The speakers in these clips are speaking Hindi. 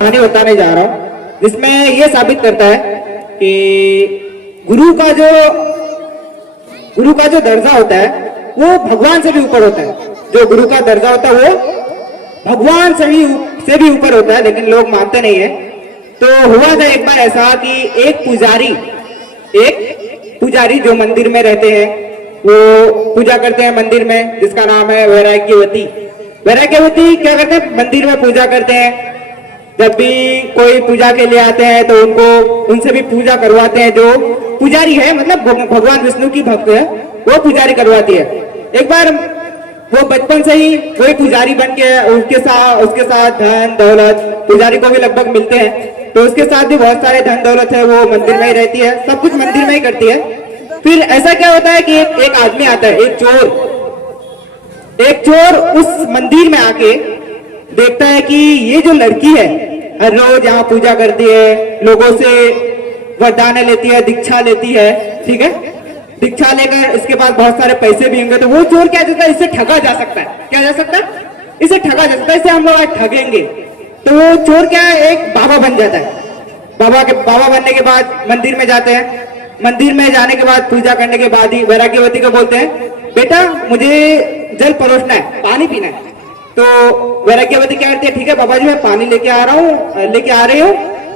कहानी बताने जा रहा हूँ जिसमें यह साबित करता है कि गुरु का जो दर्जा होता है वो भगवान से भी ऊपर होता है। जो गुरु का दर्जा होता है वो भगवान से भी ऊपर होता है, लेकिन लोग मानते नहीं है। तो हुआ था एक बार ऐसा कि एक पुजारी जो मंदिर में रहते हैं, वो पूजा करते हैं मंदिर में, जिसका नाम है वैराग्यवती। वैराग्यवती क्या करते हैं, मंदिर में पूजा करते हैं। जब भी कोई पूजा के लिए आते हैं तो उनसे भी पूजा करवाते हैं। जो पुजारी है, मतलब भगवान विष्णु की भक्त है, वो पुजारी करवाती है। एक बार वो बचपन से ही कोई पुजारी बन के उसके साथ धन दौलत, पुजारी को भी लगभग मिलते हैं, तो उसके साथ भी बहुत सारे धन दौलत है, वो मंदिर में ही रहती है, सब कुछ मंदिर में ही करती है। फिर ऐसा क्या होता है कि एक आदमी आता है, एक चोर उस मंदिर में आके देखता है कि ये जो लड़की है हर रोज यहाँ पूजा करती है, लोगों से वरदान लेती है, दीक्षा लेती है, ठीक है, दीक्षा लेकर इसके पास बहुत सारे पैसे भी होंगे। तो वो चोर क्या चाहता है, इससे ठगा जा सकता है। क्या जा सकता है? इसे ठगा जा सकता है, इसे हम लोग आज ठगेंगे। तो वो चोर क्या है, एक बाबा बन जाता है। बाबा बनने के बाद मंदिर में जाते हैं। मंदिर में जाने के बाद पूजा करने के बाद ही वैराग्यवती को बोलते हैं, बेटा मुझे जल परोसना है, पानी पीना है। तो वैराग्यवती क्या करती है, ठीक है बाबा जी मैं पानी लेके आ रही हूँ,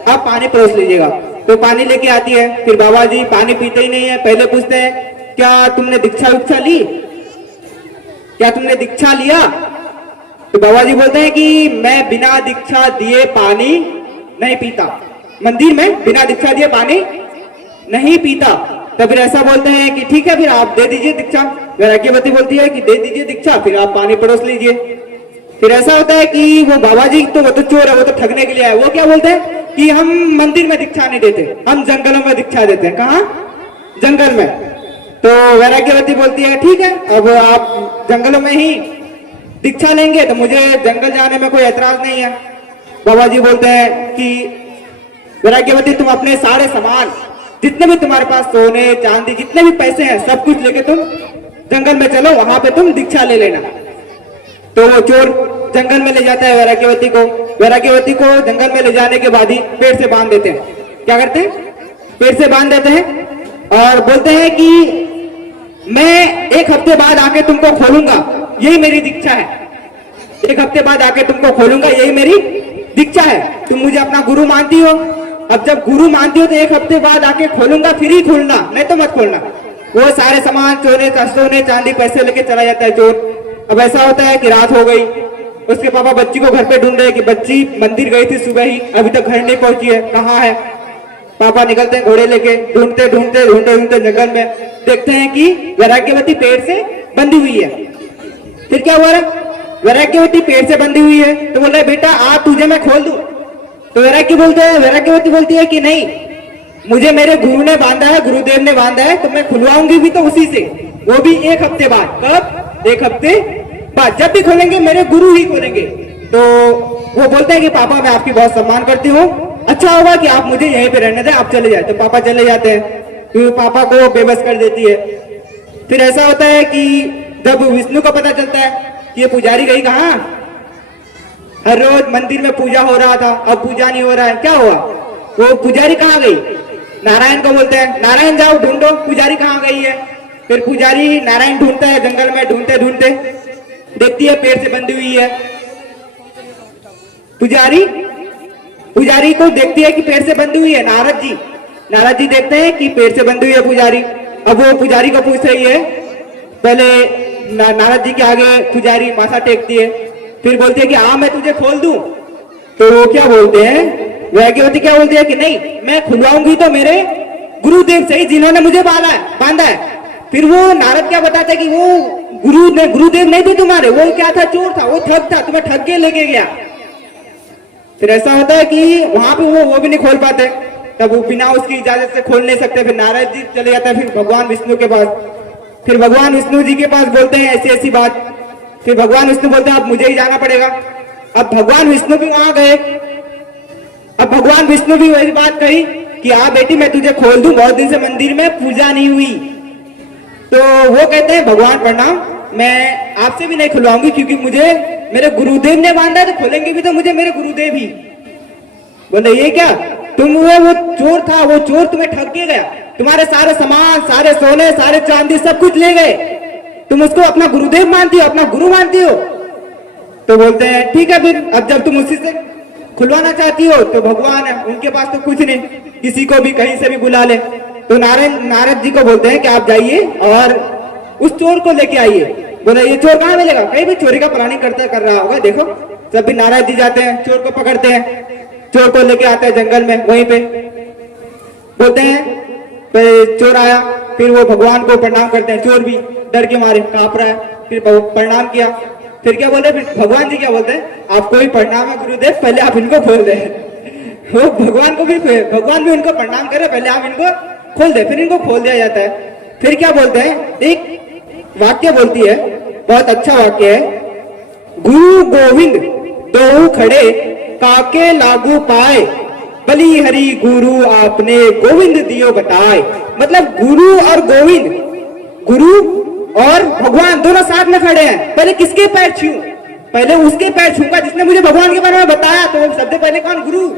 आप पानी परोस लीजिएगा। तो पानी लेके आती है। फिर बाबा जी पानी पीते ही नहीं है, पहले पूछते हैं क्या तुमने दीक्षा ली, क्या तुमने दीक्षा लिया? तो बाबा जी बोलते हैं कि मैं बिना दीक्षा दिए पानी नहीं पीता, मंदिर में बिना दीक्षा दिए पानी नहीं पीता। तो फिर ऐसा बोलते हैं कि ठीक है फिर आप दे दीजिए दीक्षा। वैराग्यवती बोलती है कि दे दीजिए दीक्षा, फिर आप पानी परोस लीजिए। फिर ऐसा होता है कि वो बाबा जी वो तो चोर है, वो तो ठगने के लिए आए। वो क्या बोलते हैं कि हम मंदिर में दीक्षा नहीं देते, हम जंगलों में दीक्षा देते हैं। कहाँ? जंगल में। तो वैराग्यवती बोलती है ठीक है, अब आप जंगलों में ही दीक्षा लेंगे तो मुझे जंगल जाने में कोई ऐतराज नहीं है। बाबा जी बोलते हैं कि वैराग्यवती तुम अपने सारे सामान, जितने भी तुम्हारे पास सोने चांदी जितने भी पैसे हैं, सब कुछ लेके तुम जंगल में चलो, वहां पे तुम दीक्षा ले लेना। तो वो चोर जंगल में ले जाता है वैराग्यवती को जंगल में ले जाने के बाद ही पेड़ से बांध देते हैं। क्या करते हैं? पेड़ से बांध देते हैं और बोलते हैं कि मैं 1 हफ्ते बाद आके तुमको खोलूंगा, यही मेरी दीक्षा है। 1 हफ्ते बाद आके तुमको खोलूंगा, यही मेरी दीक्षा है। तुम मुझे अपना गुरु मानती हो, अब जब गुरु मानती हो तो 1 हफ्ते बाद आके खोलूंगा, फिर ही खोलना, नहीं तो मत खोलना। वो सारे सामान सोने चांदी पैसे लेके चला जाता है चोर। अब ऐसा होता है कि रात हो गई, उसके पापा बच्ची को घर पे ढूंढ रहे हैं कि बच्ची मंदिर गई थी सुबह ही, अभी तक घर नहीं पहुंची है, कहाँ है? पापा निकलते हैं घोड़े लेके, ढूंढते जंगल में देखते हैं कि वैराग्यवती पेड़ से बंधी हुई है। फिर क्या हुआ? वैराग्यवती पेड़ से बंधी हुई है। तो बोल रहे बेटा आ तुझे मैं खोल दूं। तो वैराग्यवती बोलती है कि नहीं, मुझे मेरे गुरु ने बांधा है, गुरुदेव ने बांधा है, तो मैं खुलवाऊंगी भी तो उसी से, वो भी 1 हफ्ते बाद। कब? 1 हफ्ते बाद, जब भी खोलेंगे मेरे गुरु ही खोलेंगे। तो वो बोलते हैं कि पापा मैं आपकी बहुत सम्मान करती हूँ, अच्छा होगा कि आप मुझे यहीं पे रहने दें, आप चले जाए। तो पापा चले जाते हैं, तो पापा को बेबस कर देती है। फिर ऐसा होता है कि जब विष्णु को पता चलता है कि ये पुजारी गई कहाँ, हर रोज मंदिर में पूजा हो रहा था, अब पूजा नहीं हो रहा है, क्या हुआ? वो पुजारी कहाँ गई? नारायण को बोलते हैं नारायण जाओ ढूंढो पुजारी कहाँ गई है। फिर पुजारी नारायण ढूंढता है जंगल में, ढूंढते देखती है पेड़ से बंधी हुई है। पुजारी को देखती है कि पेड़ से बंधी हुई है। नारद जी देखते हैं कि पेड़ से बंधी हुई है पुजारी। अब वो पुजारी को पूछ रही है, पहले नारद जी के आगे पुजारी माथा टेकती है, फिर बोलती है कि हाँ मैं तुझे खोल दूं। तो वो क्या बोलते हैं, वैराग्यवती क्या बोलती है कि नहीं, मैं खुलवाऊंगी तो मेरे गुरुदेव से ही, जिन्होंने मुझे बांधा है। फिर वो नारद क्या बताता है कि वो गुरुदेव नहीं थे तुम्हारे, वो क्या था, चोर था, वो ठग था, तुम्हें ठग के लेके गया। फिर ऐसा होता है कि वहां पे वो भी नहीं खोल पाते, तब वो बिना उसकी इजाजत से खोल नहीं सकते। फिर नारद जी चले जाते हैं फिर भगवान विष्णु के पास। फिर भगवान विष्णु जी के पास बोलते हैं ऐसी बात। फिर भगवान विष्णु बोलते हैं अब मुझे ही जाना पड़ेगा। अब भगवान विष्णु भी वहां गए। अब भगवान विष्णु भी वही बात कही कि हाँ बेटी मैं तुझे खोल दूं, बहुत दिन से मंदिर में पूजा नहीं हुई। तो वो कहते हैं भगवान प्रणाम, मैं आपसे भी नहीं खुलवाऊंगी क्योंकि मुझे मेरे गुरुदेव ने बांधा है, तो खोलेंगे भी तो मुझे मेरे गुरुदेव ही। बोले ये क्या, तुम वो चोर था, वो चोर तुम्हें ठग के गया, तुम्हारे सारे सामान, सारे सोने, सारे चांदी सब कुछ ले गए, तुम उसको अपना गुरुदेव मानती हो, अपना गुरु मानती हो। तो बोलते हैं ठीक है फिर, अब जब तुम उसी से खुलवाना चाहती हो तो भगवान है, उनके पास तो कुछ नहीं, किसी को भी कहीं से भी बुला ले। तो नारद जी को बोलते हैं कि आप जाइए और उस चोर को लेके आइए। बोले ये चोर कहाँ मिलेगा, कहीं भी चोरी का प्लानिंग कर रहा होगा, देखो। सब भी नारद जी जाते हैं, चोर को पकड़ते हैं, चोर को लेके आते हैं जंगल में, वहीं पे बोलते हैं चोर आया, फिर वो भगवान को प्रणाम करते हैं, चोर भी डर के मारे कांप रहा है, फिर प्रणाम किया, फिर क्या बोलते हैं, फिर भगवान जी क्या बोलते हैं, आपको भी प्रणाम है गुरुदेव, पहले आप इनको खोल दे। वो भगवान भी उनको प्रणाम करे, पहले आप इनको खोल दे, फिर इनको खोल दिया जाता है। फिर क्या बोलते हैं, एक वाक्य बोलती है, बहुत अच्छा वाक्य है, गुरु गोविंद दो खड़े काके लागू पाए, बली हरि गुरु आपने गोविंद दियो बताए। मतलब गुरु और गोविंद, गुरु और भगवान दोनों साथ में खड़े हैं, पहले किसके पैर छू, पहले उसके पैर छूंगा जिसने मुझे भगवान के बारे में बताया, तो सबसे पहले कौन, गुरु।